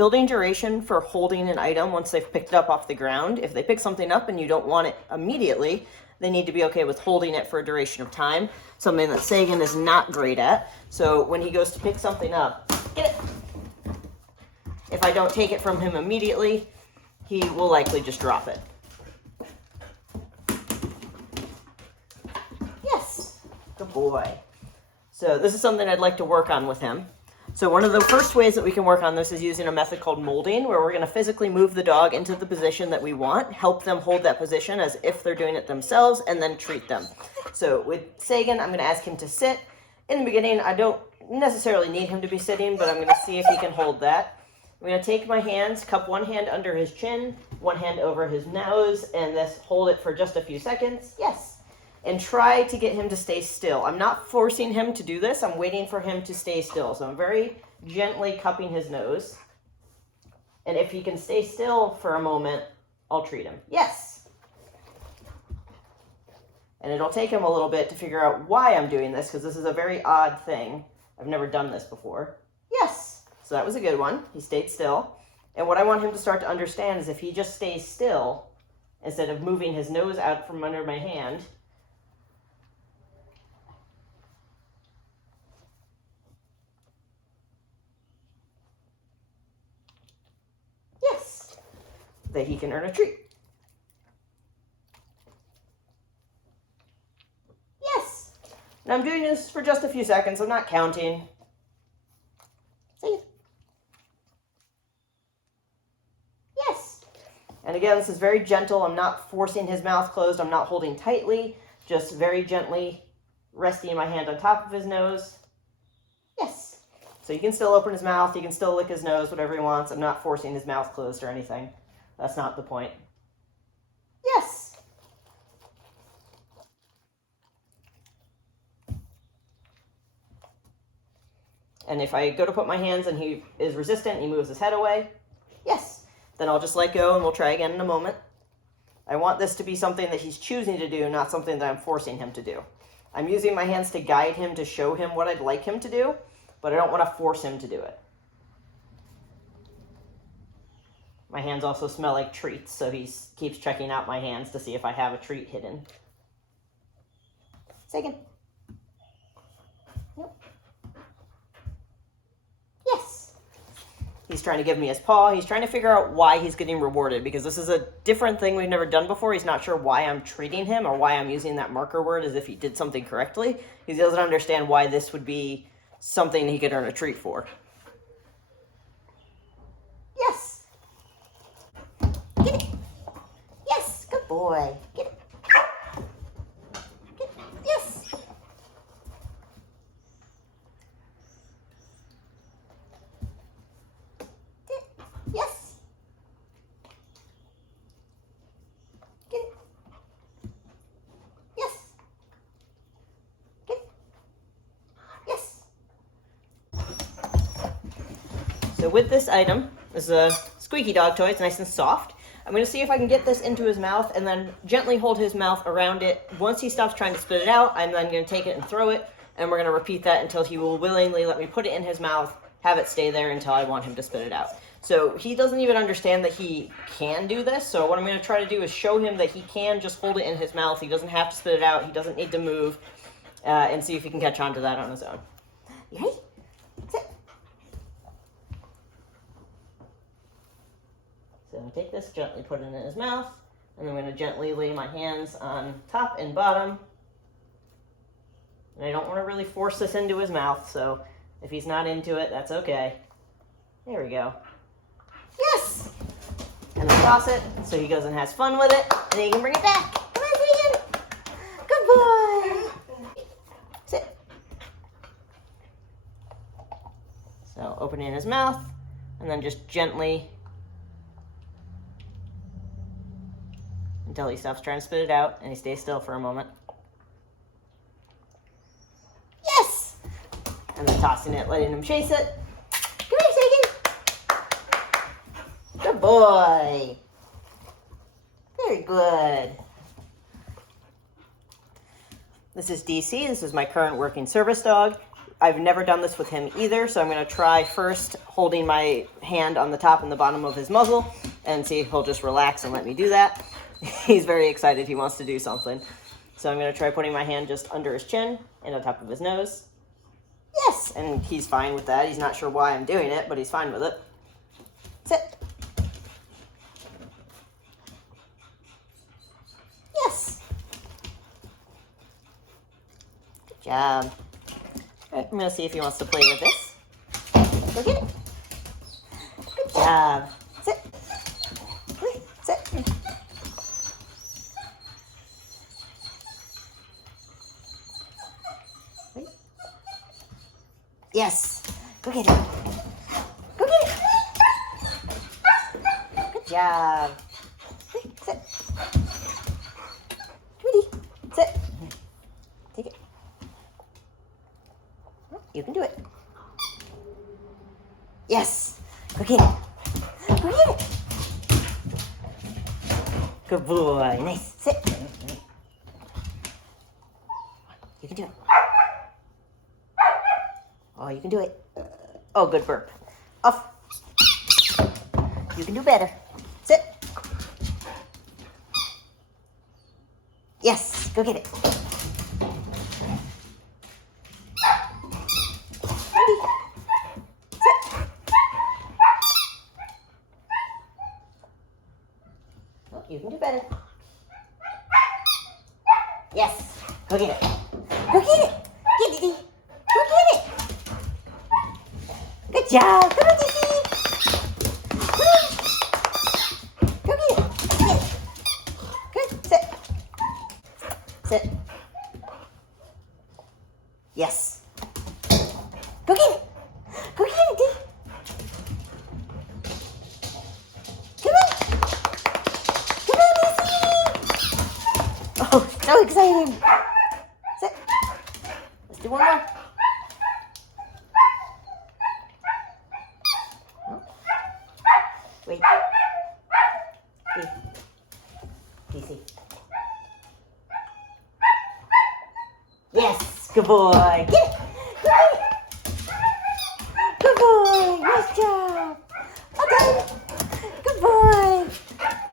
building duration for holding an item once they've picked it up off the ground. If they pick something up and you don't want it immediately, they need to be okay with holding it for a duration of time, something that Sagan is not great at. So when he goes to pick something up, get it. If I don't take it from him immediately, he will likely just drop it. Yes, good boy. So this is something I'd like to work on with him. So one of the first ways that we can work on this is using a method called molding, where we're going to physically move the dog into the position that we want, help them hold that position as if they're doing it themselves, and then treat them. So with Sagan, I'm going to ask him to sit. In the beginning, I don't necessarily need him to be sitting, but I'm going to see if he can hold that. I'm going to take my hands, cup one hand under his chin, one hand over his nose, and this hold it for just a few seconds. Yes. And try to get him to stay still. I'm not forcing him to do this. I'm waiting for him to stay still. So I'm very gently cupping his nose. And if he can stay still for a moment, I'll treat him. Yes. And it'll take him a little bit to figure out why I'm doing this, because this is a very odd thing. I've never done this before. Yes. So that was a good one. He stayed still. And what I want him to start to understand is if he just stays still, instead of moving his nose out from under my hand, that he can earn a treat. Yes. And I'm doing this for just a few seconds. I'm not counting. See it. Yes. And again, this is very gentle. I'm not forcing his mouth closed. I'm not holding tightly. Just very gently resting my hand on top of his nose. Yes. So he can still open his mouth. He can still lick his nose, whatever he wants. I'm not forcing his mouth closed or anything. That's not the point. Yes. And if I go to put my hands and he is resistant and he moves his head away, yes, then I'll just let go and we'll try again in a moment. I want this to be something that he's choosing to do, not something that I'm forcing him to do. I'm using my hands to guide him, to show him what I'd like him to do, but I don't want to force him to do it. My hands also smell like treats, so he keeps checking out my hands to see if I have a treat hidden. Sagan. Yep. Yes. He's trying to give me his paw. He's trying to figure out why he's getting rewarded, because this is a different thing we've never done before. He's not sure why I'm treating him or why I'm using that marker word as if he did something correctly. He doesn't understand why this would be something he could earn a treat for. Yes. Get it. Yes, good boy. Get it. Get it. Yes. Get it. Yes. Get it. Yes. Get it. Yes. So with this item, this is a squeaky dog toy. It's nice and soft. I'm going to see if I can get this into his mouth and then gently hold his mouth around it. Once he stops trying to spit it out, I'm then going to take it and throw it, and we're going to repeat that until he will willingly let me put it in his mouth, have it stay there until I want him to spit it out. So he doesn't even understand that he can do this, so what I'm going to try to do is show him that he can just hold it in his mouth. He doesn't have to spit it out. He doesn't need to move, and see if he can catch on to that on his own. You ready? Sit. So I take this, gently put it in his mouth, and I'm going to gently lay my hands on top and bottom. And I don't want to really force this into his mouth, so if he's not into it, that's okay. There we go. Yes! And then toss it so he goes and has fun with it, and then you can bring it back. Come on, Sagan. Good boy. Sit. So open it in his mouth, and then just gently until he stops trying to spit it out and he stays still for a moment. Yes! And then tossing it, letting him chase it. Come here, Sagan. Good boy. Very good. This is DC. This is my current working service dog. I've never done this with him either, so I'm going to try first holding my hand on the top and the bottom of his muzzle and see if he'll just relax and let me do that. He's very excited. He wants to do something. So I'm going to try putting my hand just under his chin and on top of his nose. Yes! And he's fine with that. He's not sure why I'm doing it, but he's fine with it. Sit. Yes! Good job. All right, I'm going to see if he wants to play with this. Go get it. Good job. Sit. Please, sit. Yes. Go get it. Go get it. Good job. Sit. Tweety. Sit. Take it. You can do it. Yes. Go get it. Go get it. Good boy. Nice. Sit. You can do it. Oh, you can do it. Oh, good burp. Off. You can do better. Sit. Yes, go get it. Ready. Sit. Oh, you can do better. Yes, go get it. Go get it. Get it. Go get it. Good job. Come on, Dizzy. Come on. Go get it. Get it. Good. Sit. Sit. Yes. Go get it. Go get it, Dee. Come on. Come on, Dizzy. Oh, so exciting. Sit. Let's do one more. Wait. DC. Yes, good boy. Get it. Good boy. Nice job.